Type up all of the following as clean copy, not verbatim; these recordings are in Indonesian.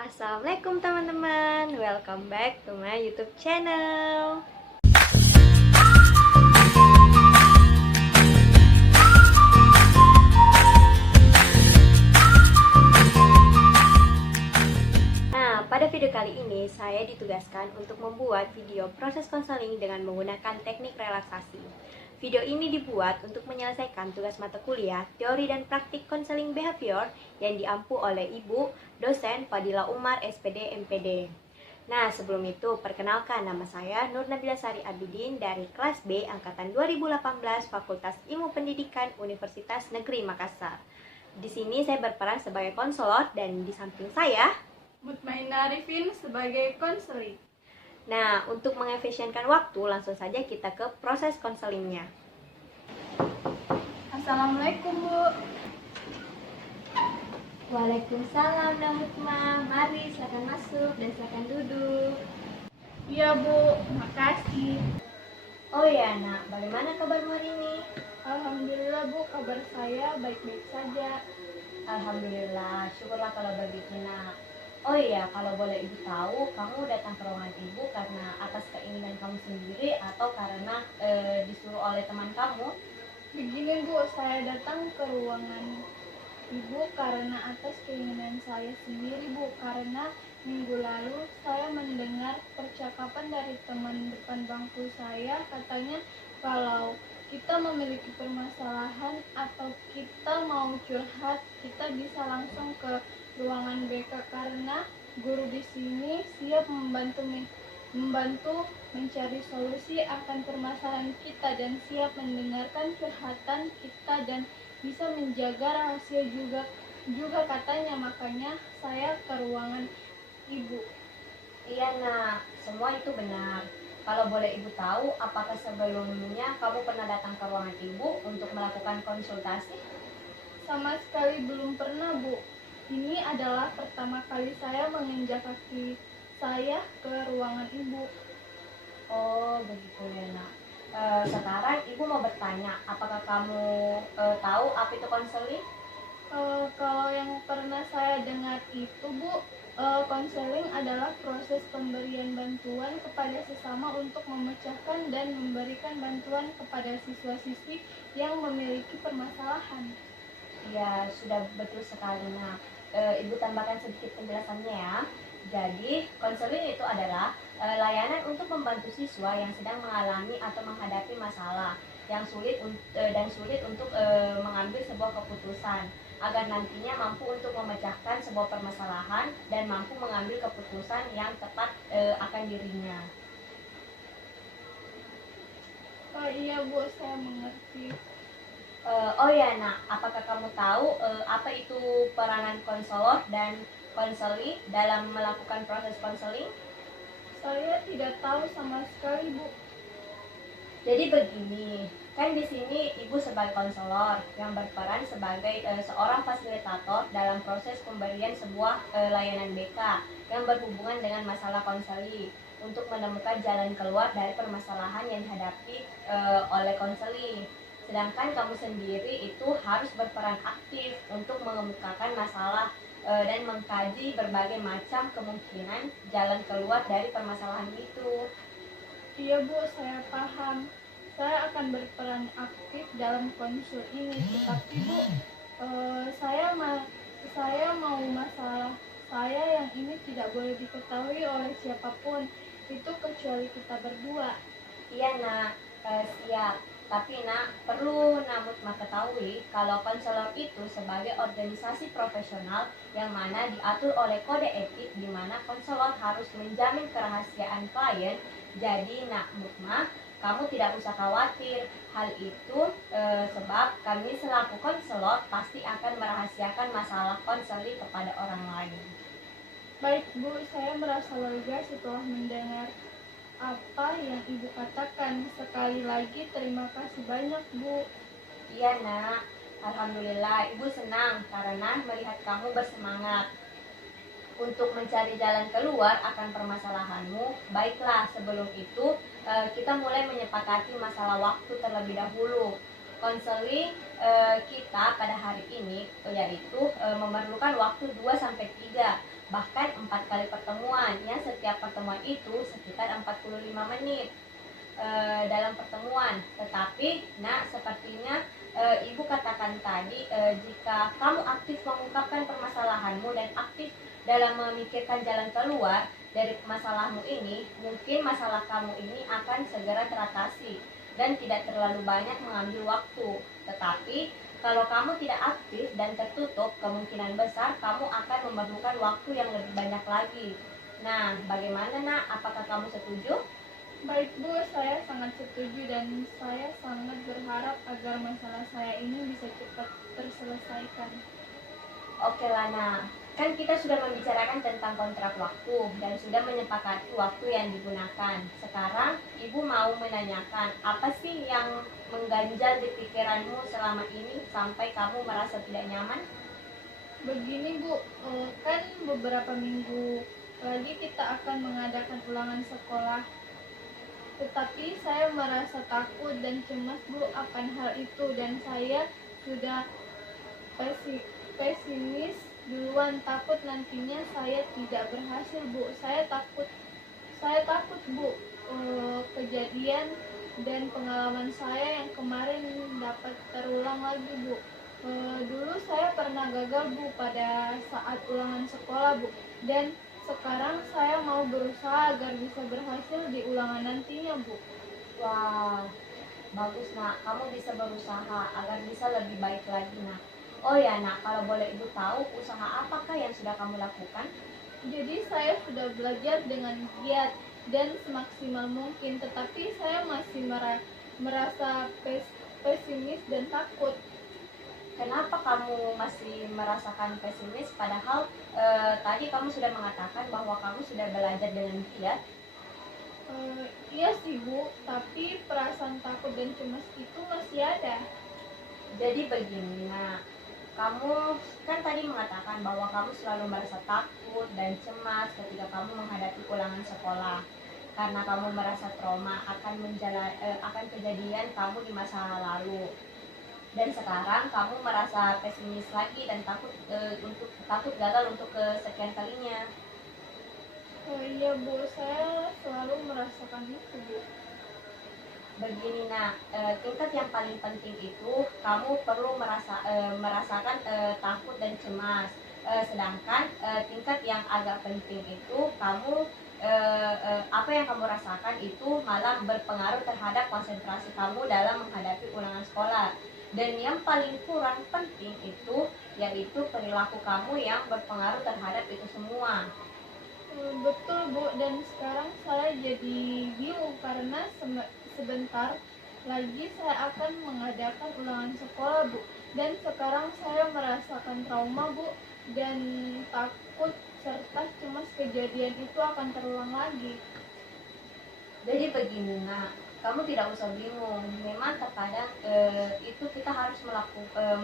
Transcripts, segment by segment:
Assalamualaikum teman-teman, welcome back to my YouTube channel. Nah, pada video kali ini saya ditugaskan untuk membuat video proses konseling dengan menggunakan teknik relaksasi. Video ini dibuat untuk menyelesaikan tugas mata kuliah teori dan praktik konseling behavior yang diampu oleh Ibu dosen Fadila Umar SPD MPD. Nah, sebelum itu perkenalkan, nama saya Nur Nabila Sari Abidin dari kelas B angkatan 2018 Fakultas Ilmu Pendidikan Universitas Negeri Makassar. Di sini saya berperan sebagai konselor dan di samping saya Mutmainah Arifin sebagai konseling. Nah, untuk mengefisienkan waktu, langsung saja kita ke proses konselingnya. Assalamualaikum, Bu. Waalaikumsalam, Mutma. Mari, silakan masuk dan silakan duduk. Iya, Bu. Makasih. Oh ya, Nak, bagaimana kabarmu hari ini? Alhamdulillah, Bu. Kabar saya baik-baik saja. Alhamdulillah, syukurlah kalau begitu, Nak. Oh iya, kalau boleh Ibu tahu, kamu datang ke ruangan Ibu karena atas keinginan kamu sendiri atau karena disuruh oleh teman kamu? Begini, Bu. Saya datang ke ruangan Ibu karena atas keinginan saya sendiri, Bu. Karena minggu lalu saya mendengar percakapan dari teman depan bangku saya, katanya kalau kita memiliki permasalahan atau kita mau curhat, kita bisa langsung ke ruangan BK karena guru di sini siap membantu mencari solusi akan permasalahan kita dan siap mendengarkan curhatan kita dan bisa menjaga rahasia juga katanya, makanya saya ke ruangan Ibu. Iya, Nak, semua itu benar. Kalau boleh Ibu tahu, apakah sebelumnya kamu pernah datang ke ruangan Ibu untuk melakukan konsultasi? Sama sekali belum pernah, Bu. Ini adalah pertama kali saya menginjak kaki saya ke ruangan Ibu. Oh, begitu ya, Nak. Sekarang Ibu mau bertanya, apakah kamu tahu apa itu konseling? Kalau yang pernah saya dengar itu, Bu, konseling adalah proses pemberian bantuan kepada sesama untuk memecahkan dan memberikan bantuan kepada siswa-siswi yang memiliki permasalahan. Ya, sudah betul sekali, Nak. Ibu tambahkan sedikit penjelasannya ya. Jadi, konseling itu adalah layanan untuk membantu siswa yang sedang mengalami atau menghadapi masalah yang sulit untuk mengambil sebuah keputusan agar nantinya mampu untuk memecahkan sebuah permasalahan dan mampu mengambil keputusan yang tepat akan dirinya. Oh iya, Bu, saya mengerti. Oh ya, Nak, apakah kamu tahu apa itu peranan konselor dan konseli dalam melakukan proses konseling? Saya tidak tahu sama sekali, Bu. Jadi begini, kan di sini Ibu sebagai konselor yang berperan sebagai seorang fasilitator dalam proses pemberian sebuah layanan BK yang berhubungan dengan masalah konseli untuk menemukan jalan keluar dari permasalahan yang dihadapi oleh konseli. Sedangkan kamu sendiri itu harus berperan aktif untuk mengemukakan masalah dan mengkaji berbagai macam kemungkinan jalan keluar dari permasalahan itu. Iya, Bu, saya paham. Saya akan berperan aktif dalam konsul ini. Tetapi, Bu, saya mau masalah saya yang ini tidak boleh diketahui oleh siapapun. Itu kecuali kita berdua. Iya, Nak, siap. Tapi Nak, perlu Nak mengetahui kalau konselor itu sebagai organisasi profesional yang mana diatur oleh kode etik di mana konselor harus menjamin kerahasiaan klien. Jadi Nak Mutma, kamu tidak usah khawatir hal itu sebab kami selaku konselor pasti akan merahasiakan masalah konseli kepada orang lain. Baik, Bu, saya merasa lega setelah mendengar apa yang Ibu katakan. Sekali lagi terima kasih banyak, Bu. Iya, Nak, alhamdulillah Ibu senang karena melihat kamu bersemangat untuk mencari jalan keluar akan permasalahanmu. Baiklah, sebelum itu kita mulai menyepakati masalah waktu terlebih dahulu. Konseling kita pada hari ini yaitu memerlukan waktu 2-3 bahkan 4 kali pertemuan, yang setiap pertemuan itu sekitar 45 menit dalam pertemuan. Tetapi nak, sepertinya ibu katakan tadi, jika kamu aktif mengungkapkan permasalahanmu dan aktif dalam memikirkan jalan keluar dari masalahmu ini, mungkin masalah kamu ini akan segera teratasi dan tidak terlalu banyak mengambil waktu. Tetapi kalau kamu tidak aktif dan tertutup, kemungkinan besar kamu akan memerlukan waktu yang lebih banyak lagi. Nah, bagaimana nak? Apakah kamu setuju? Baik Bu, saya sangat setuju dan saya sangat berharap agar masalah saya ini bisa cepat terselesaikan. Oke Lana, kan kita sudah membicarakan tentang kontrak waktu dan sudah menyepakati waktu yang digunakan. Sekarang ibu mau menanyakan, apa sih yang mengganjal di pikiranmu selama ini sampai kamu merasa tidak nyaman? Begini Bu, kan beberapa minggu lagi kita akan mengadakan ulangan sekolah. Tetapi saya merasa takut dan cemas Bu akan hal itu, dan saya sudah pesimis duluan, takut nantinya saya tidak berhasil Bu. Saya takut Bu, kejadian dan pengalaman saya yang kemarin dapat terulang lagi Bu. Dulu saya pernah gagal Bu pada saat ulangan sekolah Bu, dan sekarang saya mau berusaha agar bisa berhasil di ulangan nantinya Bu. Wah, bagus nak, kamu bisa berusaha agar bisa lebih baik lagi nak. Oh ya nak, kalau boleh ibu tahu, usaha apakah yang sudah kamu lakukan? Jadi saya sudah belajar dengan giat dan semaksimal mungkin, tetapi saya masih merasa pesimis dan takut. Kenapa kamu masih merasakan pesimis padahal tadi kamu sudah mengatakan bahwa kamu sudah belajar dengan giat? Iya sih Bu, tapi perasaan takut dan cemas itu masih ada. Jadi begini nak, kamu kan tadi mengatakan bahwa kamu selalu merasa takut dan cemas ketika kamu menghadapi ulangan sekolah karena kamu merasa trauma akan kejadian kamu di masa lalu. Dan sekarang kamu merasa pesimis lagi dan takut gagal untuk kesekian kalinya. Iya Bu, saya selalu merasakan itu Bu. Begini nak, tingkat yang paling penting itu kamu perlu merasakan takut dan cemas. Sedangkan tingkat yang agak penting itu kamu apa yang kamu rasakan itu malah berpengaruh terhadap konsentrasi kamu dalam menghadapi ulangan sekolah. Dan yang paling kurang penting itu yaitu perilaku kamu yang berpengaruh terhadap itu semua. Betul Bu, dan sekarang saya jadi bingung karena sebentar lagi saya akan mengadakan ulangan sekolah Bu, dan sekarang saya merasakan trauma Bu, dan takut serta cemas kejadian itu akan terulang lagi. Jadi begini nak, kamu tidak usah bingung. Memang terkadang itu kita harus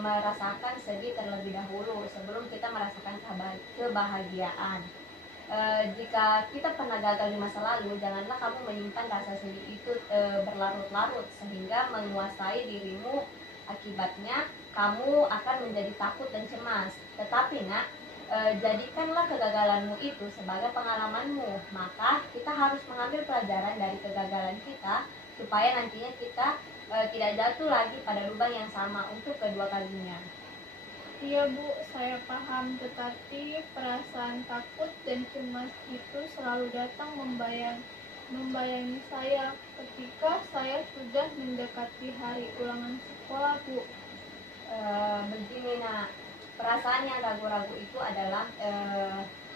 merasakan sedih terlebih dahulu sebelum kita merasakan kebahagiaan. Jika kita pernah gagal di masa lalu, janganlah kamu menyimpan rasa sedih itu berlarut-larut sehingga menguasai dirimu. Akibatnya kamu akan menjadi takut dan cemas. Tetapi nak, jadikanlah kegagalanmu itu sebagai pengalamanmu. Maka kita harus mengambil pelajaran dari kegagalan kita supaya nantinya kita tidak jatuh lagi pada lubang yang sama untuk kedua kalinya. Iya Bu, saya paham, tetapi perasaan takut dan cemas itu selalu datang membayangi saya ketika saya sudah mendekati hari ulangan sekolah Bu. Begini nak, perasaan yang ragu-ragu itu adalah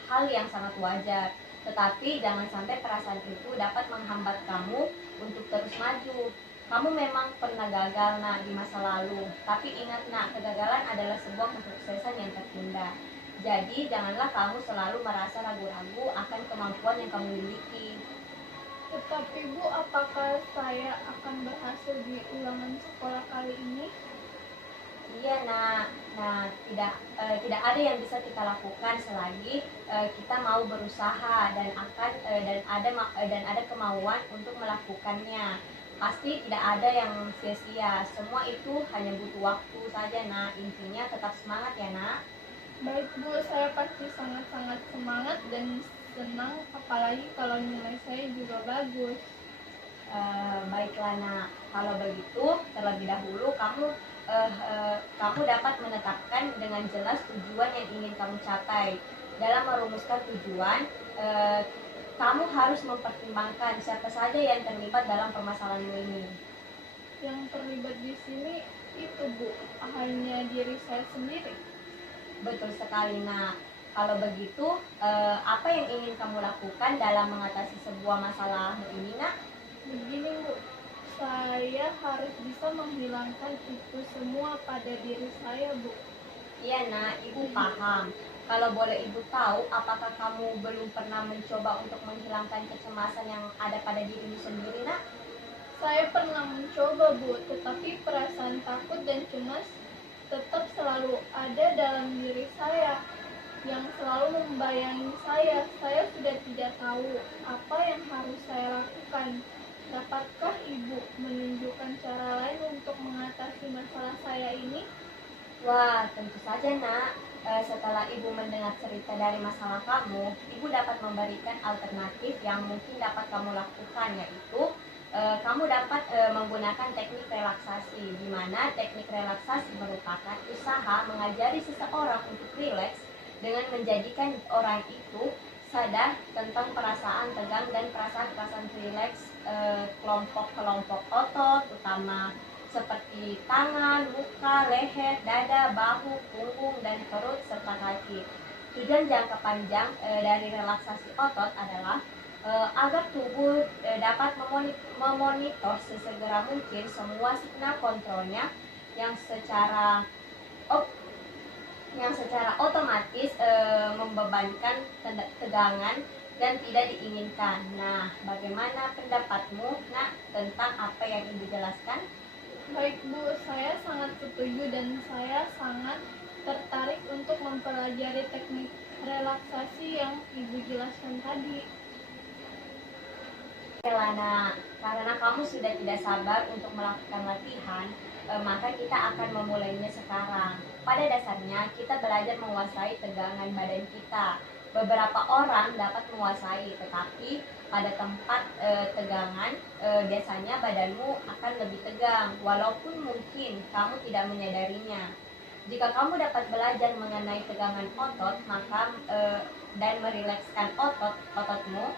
hal yang sangat wajar. Tetapi jangan sampai perasaan itu dapat menghambat kamu untuk terus maju. Kamu memang pernah gagal nak di masa lalu, tapi ingat nak, kegagalan adalah sebuah kesuksesan yang tertunda. Jadi janganlah kamu selalu merasa ragu-ragu akan kemampuan yang kamu miliki. Tetapi Bu, apakah saya akan berhasil di ulangan sekolah kali ini? Iya nak, tidak ada yang bisa kita lakukan selagi kita mau berusaha dan ada kemauan untuk melakukannya. Pasti tidak ada yang sia-sia, semua itu hanya butuh waktu saja nak. Intinya tetap semangat ya nak. Baik Bu, saya pasti sangat-sangat semangat dan senang, apalagi kalau nilai saya juga bagus. Baiklah nak, kalau begitu terlebih dahulu kamu dapat menetapkan dengan jelas tujuan yang ingin kamu capai. Dalam merumuskan tujuan, kamu harus mempertimbangkan siapa saja yang terlibat dalam permasalahanmu ini. Yang terlibat di sini itu Bu, hanya diri saya sendiri. Betul sekali nak. Kalau begitu, apa yang ingin kamu lakukan dalam mengatasi sebuah masalahmu ini nak? Begini Bu, saya harus bisa menghilangkan itu semua pada diri saya Bu. Iya nak, ibu paham. Kalau boleh ibu tahu, apakah kamu belum pernah mencoba untuk menghilangkan kecemasan yang ada pada dirimu sendiri nak? Saya pernah mencoba Bu, tetapi perasaan takut dan cemas tetap selalu ada dalam diri saya, yang selalu membayangi saya. Saya sudah tidak tahu apa yang harus saya lakukan. Dapatkah Ibu menunjukkan cara lain untuk mengatasi masalah saya ini? Wah, tentu saja nak. Setelah ibu mendengar cerita dari masalah kamu, ibu dapat memberikan alternatif yang mungkin dapat kamu lakukan, yaitu kamu dapat menggunakan teknik relaksasi, di mana teknik relaksasi merupakan usaha mengajari seseorang untuk rileks dengan menjadikan orang itu sadar tentang perasaan tegang dan perasaan-perasaan rileks kelompok-kelompok otot, utama seperti tangan, muka, leher, dada, bahu, punggung, dan perut, serta kaki. Tujuan jangka panjang dari relaksasi otot adalah agar tubuh dapat memonitor sesegera mungkin semua signal kontrolnya yang secara otomatis membebankan tegangan dan tidak diinginkan. Nah, bagaimana pendapatmu nak tentang apa yang ibu jelaskan? Baik Bu, saya sangat setuju dan saya sangat tertarik untuk mempelajari teknik relaksasi yang Ibu jelaskan tadi. Lana, karena kamu sudah tidak sabar untuk melakukan latihan, maka kita akan memulainya sekarang. Pada dasarnya, kita belajar menguasai tegangan badan kita. Beberapa orang dapat menguasai, tetapi pada tempat tegangan, biasanya badanmu akan lebih tegang, walaupun mungkin kamu tidak menyadarinya. Jika kamu dapat belajar mengenai tegangan otot, maka dan merilekskan ototmu,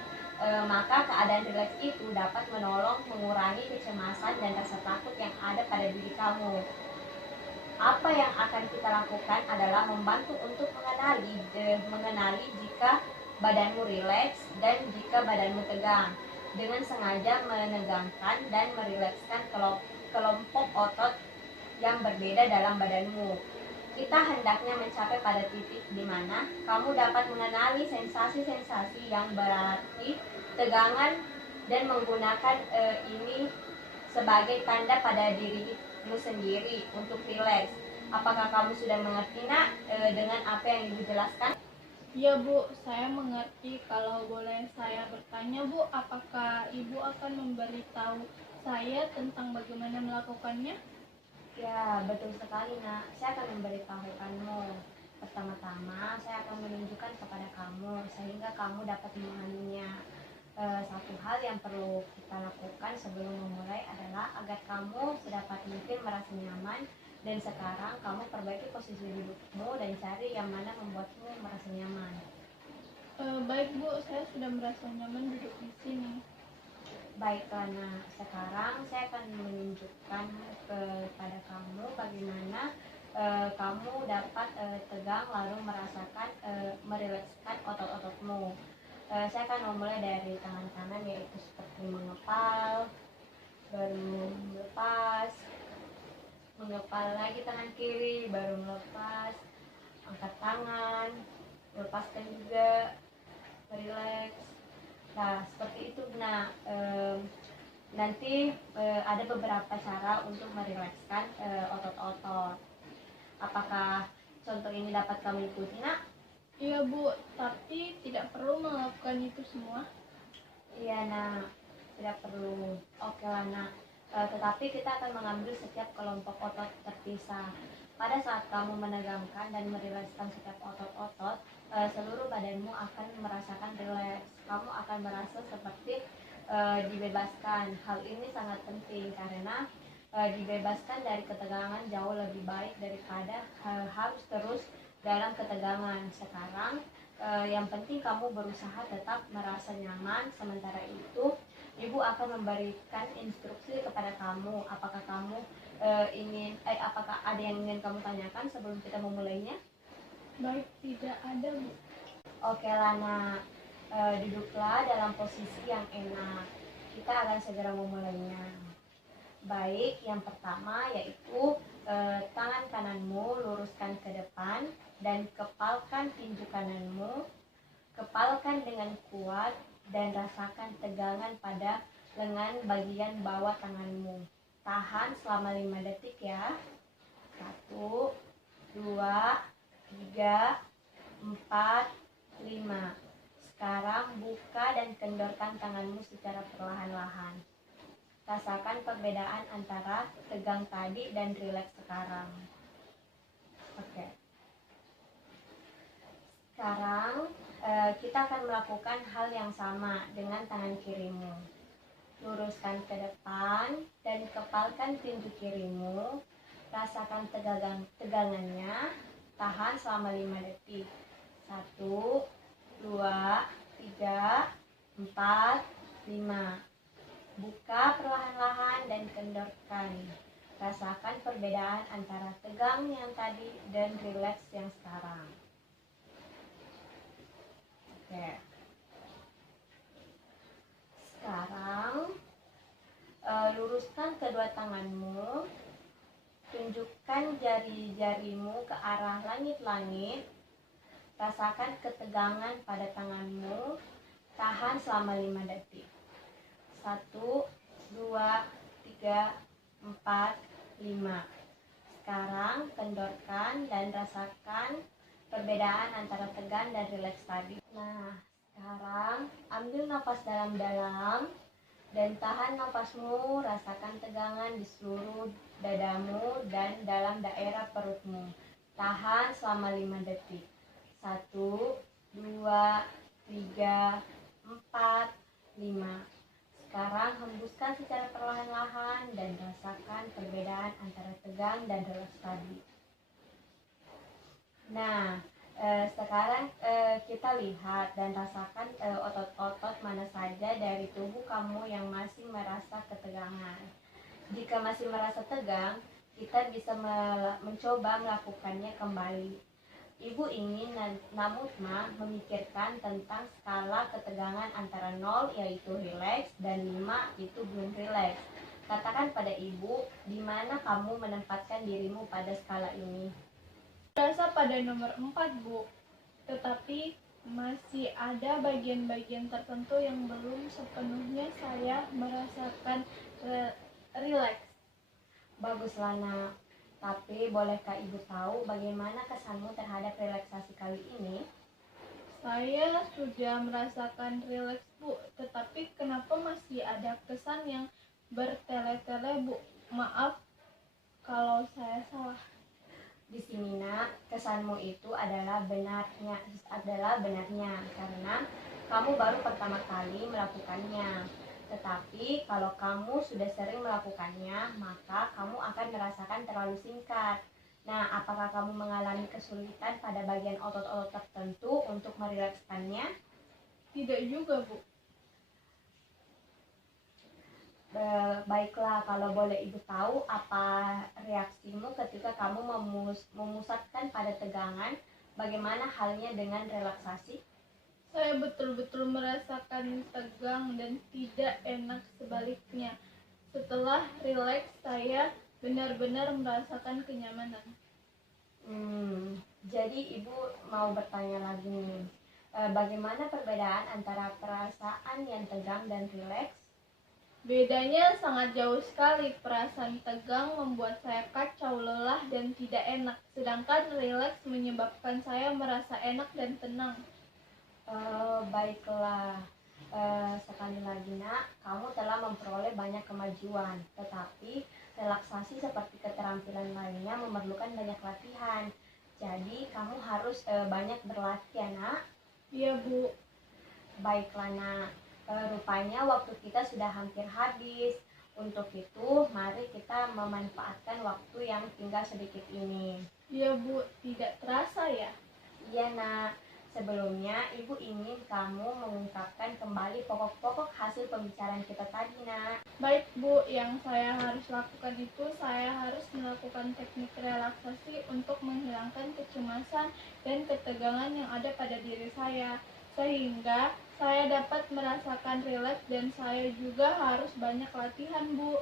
maka keadaan rileks itu dapat menolong mengurangi kecemasan dan rasa takut yang ada pada diri kamu. Apa yang akan kita lakukan adalah membantu untuk mengenali jika badanmu rileks dan jika badanmu tegang, dengan sengaja menegangkan dan merilekskan kelompok otot yang berbeda dalam badanmu. Kita hendaknya mencapai pada titik di mana kamu dapat mengenali sensasi-sensasi yang berarti tegangan dan menggunakan ini sebagai tanda pada dirimu sendiri untuk rileks. Apakah kamu sudah mengerti nak dengan apa yang ibu jelaskan? Ya Bu, saya mengerti. Kalau boleh saya bertanya Bu, apakah Ibu akan memberitahu saya tentang bagaimana melakukannya? Ya, betul sekali nak. Saya akan memberitahu kamu. Pertama-tama, saya akan menunjukkan kepada kamu sehingga kamu dapat memahaminya. Satu hal yang perlu kita lakukan sebelum memulai adalah agar kamu sedapat mungkin merasa nyaman, dan sekarang kamu perbaiki posisi dudukmu dan cari yang mana membuatmu merasa nyaman. Baik Bu, saya sudah merasa nyaman duduk di sini. Baiklah, nah sekarang saya akan menunjukkan kepada kamu bagaimana kamu dapat tegang lalu merasakan merilekskan otot-ototmu. Saya akan memulai dari tangan kanan, yaitu seperti mengepal, baru mengepal lagi tangan kiri, baru melepas, angkat tangan, lepaskan juga, relax. Nah, seperti itu. Nah, nanti ada beberapa cara untuk merilekskan otot-otot. Apakah contoh ini dapat kamu ikuti nak? Iya Bu, tapi tidak perlu melakukan itu semua. Iya nak, tidak perlu. Oke lah nak. Tetapi kita akan mengambil setiap kelompok otot terpisah. Pada saat kamu menegangkan dan merilekskan setiap otot-otot, seluruh badanmu akan merasakan rileks. Kamu akan merasa seperti dibebaskan. Hal ini sangat penting karena dibebaskan dari ketegangan jauh lebih baik daripada harus terus dalam ketegangan. Sekarang yang penting kamu berusaha tetap merasa nyaman. Sementara itu ibu akan memberikan instruksi kepada kamu. Apakah kamu apakah ada yang ingin kamu tanyakan sebelum kita memulainya? Baik, tidak ada, Bu. Oke Lana, duduklah dalam posisi yang enak. Kita akan segera memulainya. Baik, yang pertama yaitu tangan kananmu luruskan ke depan dan kepalkan tinju kananmu. Kepalkan dengan kuat dan rasakan tegangan pada lengan bagian bawah tanganmu. Tahan selama 5 detik ya. 1, 2, 3, 4, 5. Sekarang buka dan kendorkan tanganmu secara perlahan-lahan. Rasakan perbedaan antara tegang tadi dan rileks sekarang. Oke. Sekarang kita akan melakukan hal yang sama dengan tangan kirimu. Luruskan ke depan dan kepalkan tinju kirimu. Rasakan tegangannya. Tahan selama 5 detik. 1, 2, 3, 4, 5. Buka perlahan-lahan dan kendorkan. Rasakan perbedaan antara tegang yang tadi dan rileks yang sekarang. Oke. Sekarang luruskan kedua tanganmu. Tunjukkan jari-jarimu ke arah langit-langit. Rasakan ketegangan pada tanganmu. Tahan selama 5 detik. 1, 2, 3, 4, 5. Sekarang kendorkan dan rasakan perbedaan antara tegang dan rileks tadi. Nah, sekarang ambil nafas dalam-dalam dan tahan nafasmu. Rasakan tegangan di seluruh dadamu dan dalam daerah perutmu. Tahan selama 5 detik. 1, 2, 3, 4, 5. Sekarang hembuskan secara perlahan-lahan dan rasakan perbedaan antara tegang dan rileks tadi. Nah, sekarang kita lihat dan rasakan otot-otot mana saja dari tubuh kamu yang masih merasa ketegangan. Jika masih merasa tegang, kita bisa mencoba melakukannya kembali. Ibu ingin Namutma memikirkan tentang skala ketegangan antara 0 yaitu rileks dan 5 itu belum rileks. Katakan pada ibu di mana kamu menempatkan dirimu pada skala ini. Rasa pada nomor 4, Bu. Tetapi masih ada bagian-bagian tertentu yang belum sepenuhnya saya merasakan rileks. Bagus Lana. Tapi bolehkah ibu tahu bagaimana kesanmu terhadap relaksasi kali ini? Saya sudah merasakan rileks, Bu. Tetapi kenapa masih ada kesan yang bertele-tele, Bu? Maaf kalau saya salah. Di sini nak, kesanmu itu adalah benarnya karena kamu baru pertama kali melakukannya. Tetapi kalau kamu sudah sering melakukannya, maka kamu akan merasakan terlalu singkat. Nah, apakah kamu mengalami kesulitan pada bagian otot-otot tertentu untuk merilekskannya? Tidak juga, Bu. Baiklah, kalau boleh ibu tahu apa reaksimu ketika kamu memusatkan pada tegangan, bagaimana halnya dengan relaksasi? Saya betul-betul merasakan tegang dan tidak enak sebaliknya. Setelah rileks, saya benar-benar merasakan kenyamanan. Jadi ibu mau bertanya lagi nih, bagaimana perbedaan antara perasaan yang tegang dan rileks? Bedanya sangat jauh sekali. Perasaan tegang membuat saya kacau, lelah, dan tidak enak. Sedangkan rileks menyebabkan saya merasa enak dan tenang. Baiklah, sekali lagi nak, kamu telah memperoleh banyak kemajuan. Tetapi relaksasi seperti keterampilan lainnya memerlukan banyak latihan. Jadi kamu harus banyak berlatih ya nak. Iya Bu. Baiklah nak, rupanya waktu kita sudah hampir habis. Untuk itu mari kita memanfaatkan waktu yang tinggal sedikit ini. Iya Bu, tidak terasa ya? Iya nak, sebelumnya ibu ingin kamu mengungkapkan kembali pokok-pokok hasil pembicaraan kita tadi nak. Baik Bu, yang saya harus lakukan itu saya harus melakukan teknik relaksasi untuk menghilangkan kecemasan dan ketegangan yang ada pada diri saya, sehingga saya dapat merasakan rileks dan saya juga harus banyak latihan Bu.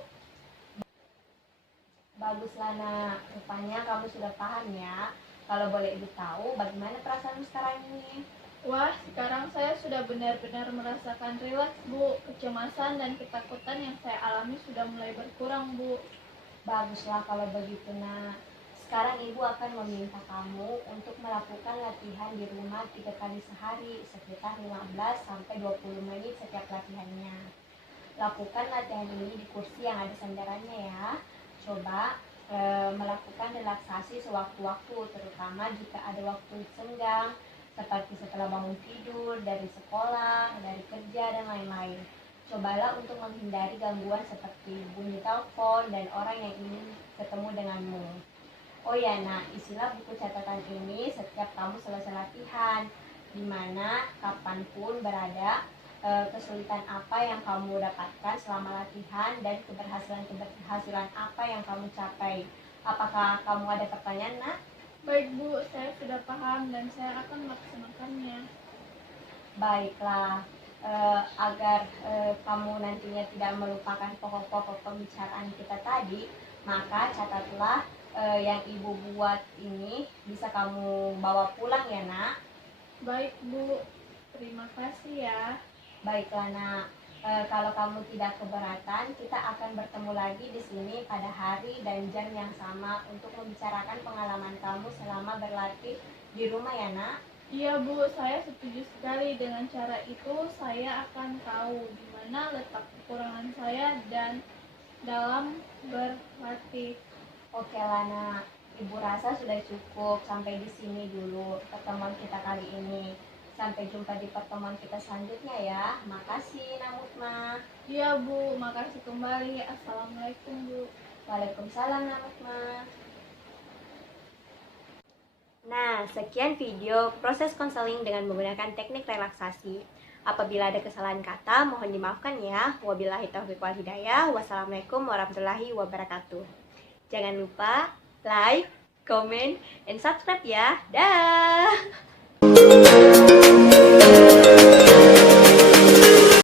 Baguslah nak, rupanya kamu sudah paham ya. Kalau boleh ibu tahu bagaimana perasaanmu sekarang ini? Wah, sekarang saya sudah benar-benar merasakan rileks Bu. Kecemasan dan ketakutan yang saya alami sudah mulai berkurang Bu. Baguslah kalau begitu nak. Sekarang ibu akan meminta kamu untuk melakukan latihan di rumah 3 kali sehari, sekitar 15-20 menit setiap latihannya. Lakukan latihan ini di kursi yang ada sandarannya ya. Coba melakukan relaksasi sewaktu-waktu, terutama jika ada waktu senggang, seperti setelah bangun tidur, dari sekolah, dari kerja, dan lain-lain. Cobalah untuk menghindari gangguan seperti bunyi telepon dan orang yang ingin ketemu denganmu. Oh ya nak, isilah buku catatan ini setiap kamu selesai latihan, dimana kapanpun berada, kesulitan apa yang kamu dapatkan selama latihan dan keberhasilan apa yang kamu capai. Apakah kamu ada pertanyaan nak? Baik Bu, saya sudah paham dan saya akan melaksanakannya. Baiklah, agar kamu nantinya tidak melupakan pokok-pokok pembicaraan kita tadi, maka catatlah yang ibu buat ini bisa kamu bawa pulang ya nak. Baik Bu, terima kasih ya. Baiklah nak, kalau kamu tidak keberatan, kita akan bertemu lagi di sini pada hari dan jam yang sama untuk membicarakan pengalaman kamu selama berlatih di rumah ya nak. Iya Bu, saya setuju sekali. Dengan cara itu saya akan tahu di mana letak kekurangan saya dan dalam berlatih. Oke lah nak, ibu rasa sudah cukup sampai di sini dulu pertemuan kita kali ini. Sampai jumpa di pertemuan kita selanjutnya ya. Makasih nak Mutma. Iya Bu, makasih kembali. Assalamualaikum Bu. Waalaikumsalam nak Mutma. Nah, sekian video proses konseling dengan menggunakan teknik relaksasi. Apabila ada kesalahan kata, mohon dimaafkan ya. Wabillahi taufiq wal hidayah. Wassalamualaikum warahmatullahi wabarakatuh. Jangan lupa like, comment, and subscribe ya. Dah.